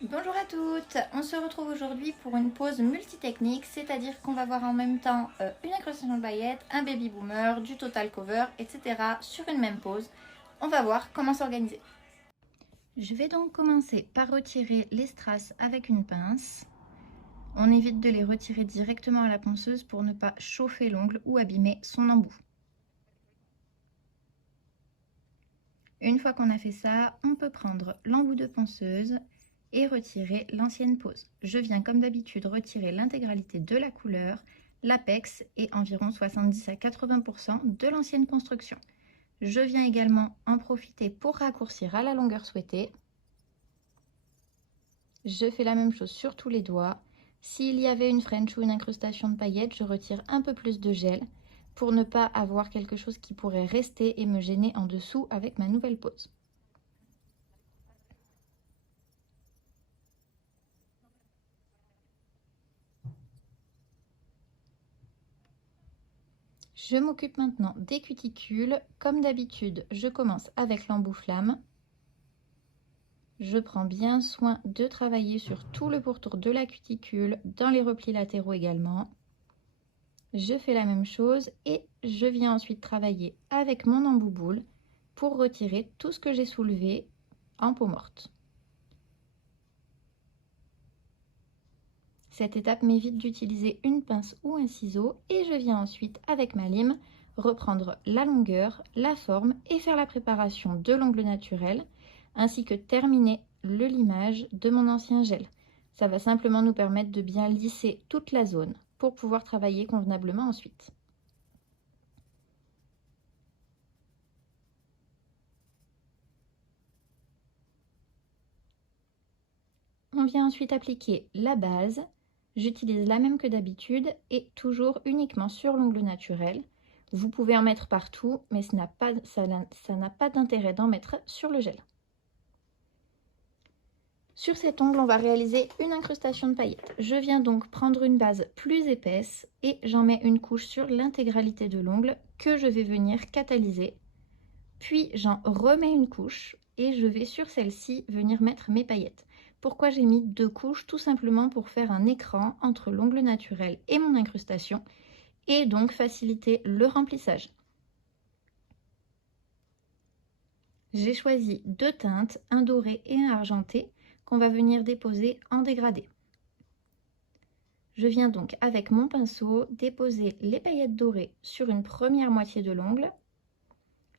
Bonjour à toutes, on se retrouve aujourd'hui pour une pause multitechnique, c'est-à-dire qu'on va voir en même temps une incrustation de paillettes, un baby boomer, du total cover, etc. sur une même pause. On va voir comment s'organiser. Je vais donc commencer par retirer les strass avec une pince. On évite de les retirer directement à la ponceuse pour ne pas chauffer l'ongle ou abîmer son embout. Une fois qu'on a fait ça, on peut prendre l'embout de ponceuse et retirer l'ancienne pose. Je viens comme d'habitude retirer l'intégralité de la couleur, l'apex et environ 70 à 80% de l'ancienne construction. Je viens également en profiter pour raccourcir à la longueur souhaitée. Je fais la même chose sur tous les doigts. S'il y avait une French ou une incrustation de paillettes, je retire un peu plus de gel pour ne pas avoir quelque chose qui pourrait rester et me gêner en dessous avec ma nouvelle pose. Je m'occupe maintenant des cuticules. Comme d'habitude, je commence avec l'embout flamme. Je prends bien soin de travailler sur tout le pourtour de la cuticule, dans les replis latéraux également. Je fais la même chose et je viens ensuite travailler avec mon embout boule pour retirer tout ce que j'ai soulevé en peau morte. Cette étape m'évite d'utiliser une pince ou un ciseau et je viens ensuite avec ma lime reprendre la longueur, la forme et faire la préparation de l'ongle naturel ainsi que terminer le limage de mon ancien gel. Ça va simplement nous permettre de bien lisser toute la zone pour pouvoir travailler convenablement ensuite. On vient ensuite appliquer la base. J'utilise la même que d'habitude et toujours uniquement sur l'ongle naturel. Vous pouvez en mettre partout, mais ça n'a pas d'intérêt d'en mettre sur le gel. Sur cet ongle, on va réaliser une incrustation de paillettes. Je viens donc prendre une base plus épaisse et j'en mets une couche sur l'intégralité de l'ongle que je vais venir catalyser. Puis j'en remets une couche et je vais sur celle-ci venir mettre mes paillettes. Pourquoi j'ai mis deux couches? Tout simplement pour faire un écran entre l'ongle naturel et mon incrustation et donc faciliter le remplissage. J'ai choisi deux teintes, un doré et un argenté, qu'on va venir déposer en dégradé. Je viens donc avec mon pinceau déposer les paillettes dorées sur une première moitié de l'ongle.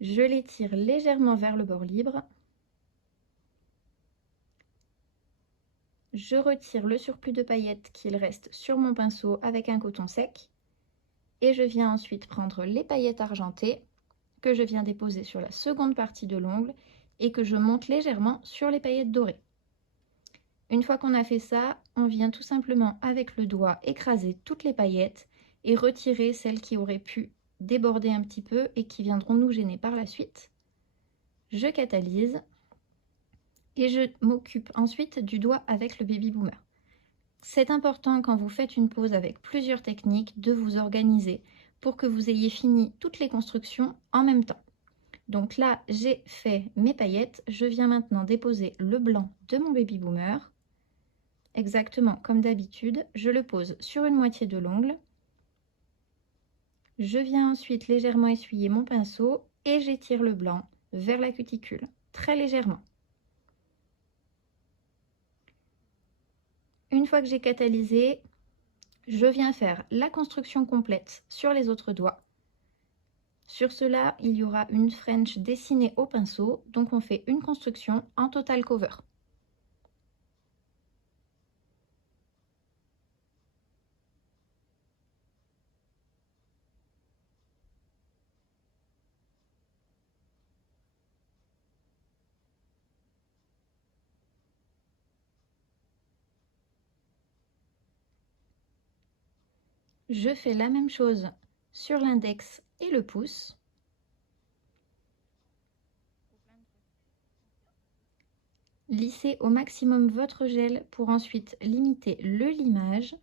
Je les tire légèrement vers le bord libre. Je retire le surplus de paillettes qu'il reste sur mon pinceau avec un coton sec. Et je viens ensuite prendre les paillettes argentées que je viens déposer sur la seconde partie de l'ongle et que je monte légèrement sur les paillettes dorées. Une fois qu'on a fait ça, on vient tout simplement avec le doigt écraser toutes les paillettes et retirer celles qui auraient pu déborder un petit peu et qui viendront nous gêner par la suite. Je catalyse et je m'occupe ensuite du doigt avec le baby boomer. C'est important quand vous faites une pose avec plusieurs techniques de vous organiser pour que vous ayez fini toutes les constructions en même temps. Donc là, j'ai fait mes paillettes. Je viens maintenant déposer le blanc de mon baby boomer. Exactement comme d'habitude, je le pose sur une moitié de l'ongle. Je viens ensuite légèrement essuyer mon pinceau et j'étire le blanc vers la cuticule, très légèrement. Une fois que j'ai catalysé, je viens faire la construction complète sur les autres doigts. Sur cela, il y aura une French dessinée au pinceau, donc on fait une construction en total cover. Je fais la même chose sur l'index et le pouce. Lissez au maximum votre gel pour ensuite limiter le limage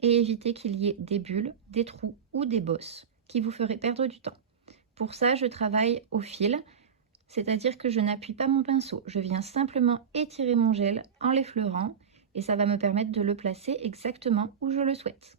et éviter qu'il y ait des bulles, des trous ou des bosses qui vous feraient perdre du temps. Pour ça, je travaille au fil. c'est-à-dire que je n'appuie pas mon pinceau. Je viens simplement étirer mon gel en l'effleurant et ça va me permettre de le placer exactement où je le souhaite.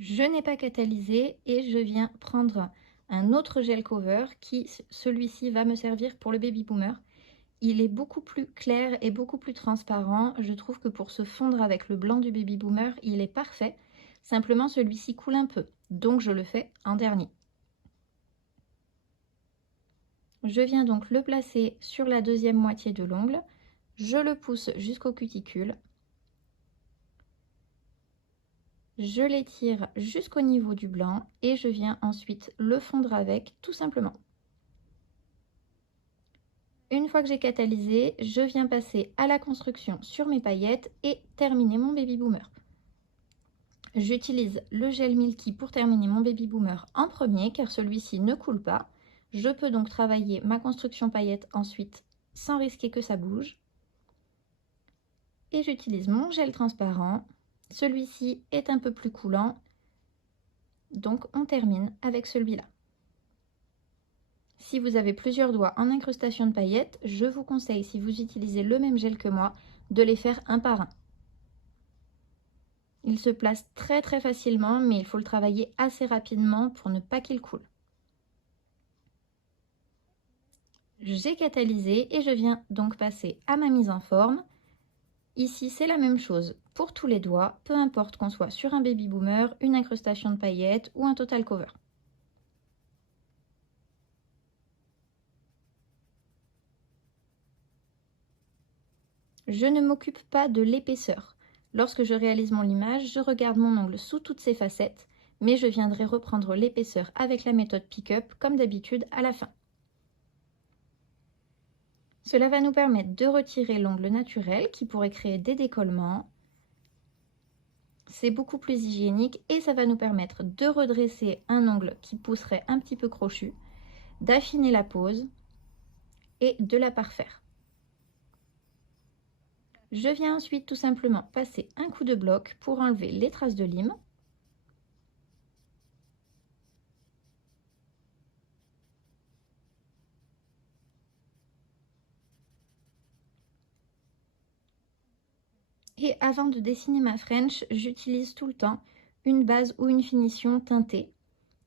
Je n'ai pas catalysé et je viens prendre un autre gel cover qui, celui-ci, va me servir pour le baby boomer. Il est beaucoup plus clair et beaucoup plus transparent. Je trouve que pour se fondre avec le blanc du baby boomer, il est parfait. Simplement, celui-ci coule un peu, donc je le fais en dernier. Je viens donc le placer sur la deuxième moitié de l'ongle. Je le pousse jusqu'au cuticule. Je l'étire jusqu'au niveau du blanc et je viens ensuite le fondre avec, tout simplement. Une fois que j'ai catalysé, je viens passer à la construction sur mes paillettes et terminer mon baby boomer. J'utilise le gel Milky pour terminer mon baby boomer en premier car celui-ci ne coule pas. Je peux donc travailler ma construction paillettes ensuite sans risquer que ça bouge. Et j'utilise mon gel transparent. Celui-ci est un peu plus coulant, donc on termine avec celui-là. Si vous avez plusieurs doigts en incrustation de paillettes, je vous conseille, si vous utilisez le même gel que moi, de les faire un par un. Il se place très facilement, mais il faut le travailler assez rapidement pour ne pas qu'il coule. J'ai catalysé et je viens donc passer à ma mise en forme. Ici, c'est la même chose pour tous les doigts, peu importe qu'on soit sur un baby boomer, une incrustation de paillettes ou un total cover. Je ne m'occupe pas de l'épaisseur. Lorsque je réalise mon limage, je regarde mon ongle sous toutes ses facettes, mais je viendrai reprendre l'épaisseur avec la méthode pick-up comme d'habitude à la fin. Cela va nous permettre de retirer l'ongle naturel qui pourrait créer des décollements. C'est beaucoup plus hygiénique et ça va nous permettre de redresser un ongle qui pousserait un petit peu crochu, d'affiner la pose et de la parfaire. Je viens ensuite tout simplement passer un coup de bloc pour enlever les traces de lime. Et avant de dessiner ma French, j'utilise tout le temps une base ou une finition teintée.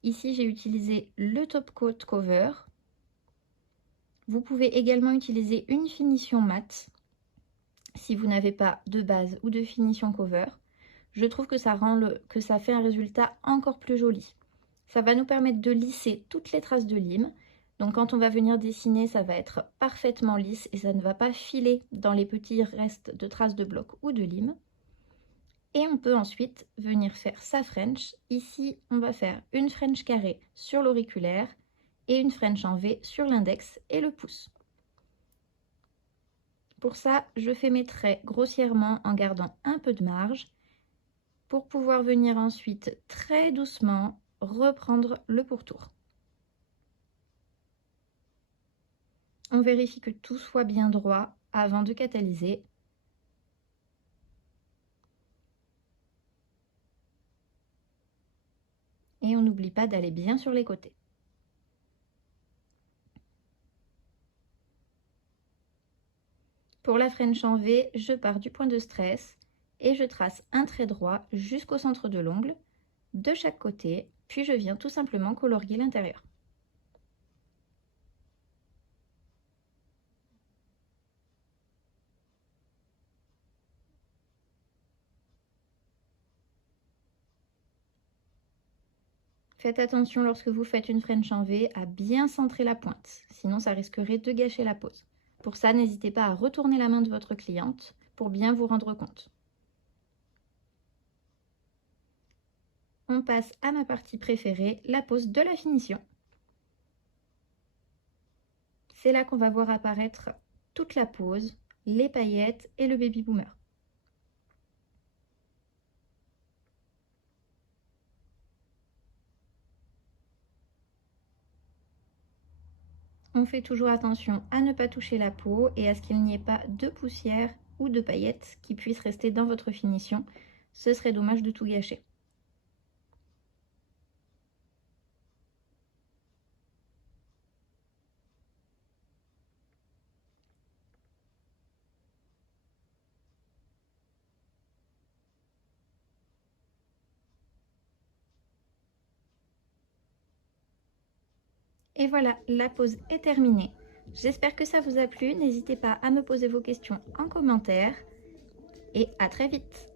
Ici, j'ai utilisé le Top Coat Cover. Vous pouvez également utiliser une finition mat si vous n'avez pas de base ou de finition cover. Je trouve que ça fait un résultat encore plus joli. Ça va nous permettre de lisser toutes les traces de lime. Donc quand on va venir dessiner, ça va être parfaitement lisse et ça ne va pas filer dans les petits restes de traces de bloc ou de lime. Et on peut ensuite venir faire sa French. Ici, on va faire une French carrée sur l'auriculaire et une French en V sur l'index et le pouce. Pour ça, je fais mes traits grossièrement en gardant un peu de marge pour pouvoir venir ensuite très doucement reprendre le pourtour. On vérifie que tout soit bien droit avant de catalyser. Et on n'oublie pas d'aller bien sur les côtés. Pour la French en V, je pars du point de stress et je trace un trait droit jusqu'au centre de l'ongle, de chaque côté, puis je viens tout simplement colorier l'intérieur. Faites attention lorsque vous faites une French en V à bien centrer la pointe, sinon ça risquerait de gâcher la pose. Pour ça, n'hésitez pas à retourner la main de votre cliente pour bien vous rendre compte. On passe à ma partie préférée, la pose de la finition. C'est là qu'on va voir apparaître toute la pose, les paillettes et le baby boomer. On fait toujours attention à ne pas toucher la peau et à ce qu'il n'y ait pas de poussière ou de paillettes qui puissent rester dans votre finition. Ce serait dommage de tout gâcher. Et voilà, la pose est terminée. J'espère que ça vous a plu. N'hésitez pas à me poser vos questions en commentaire et à très vite.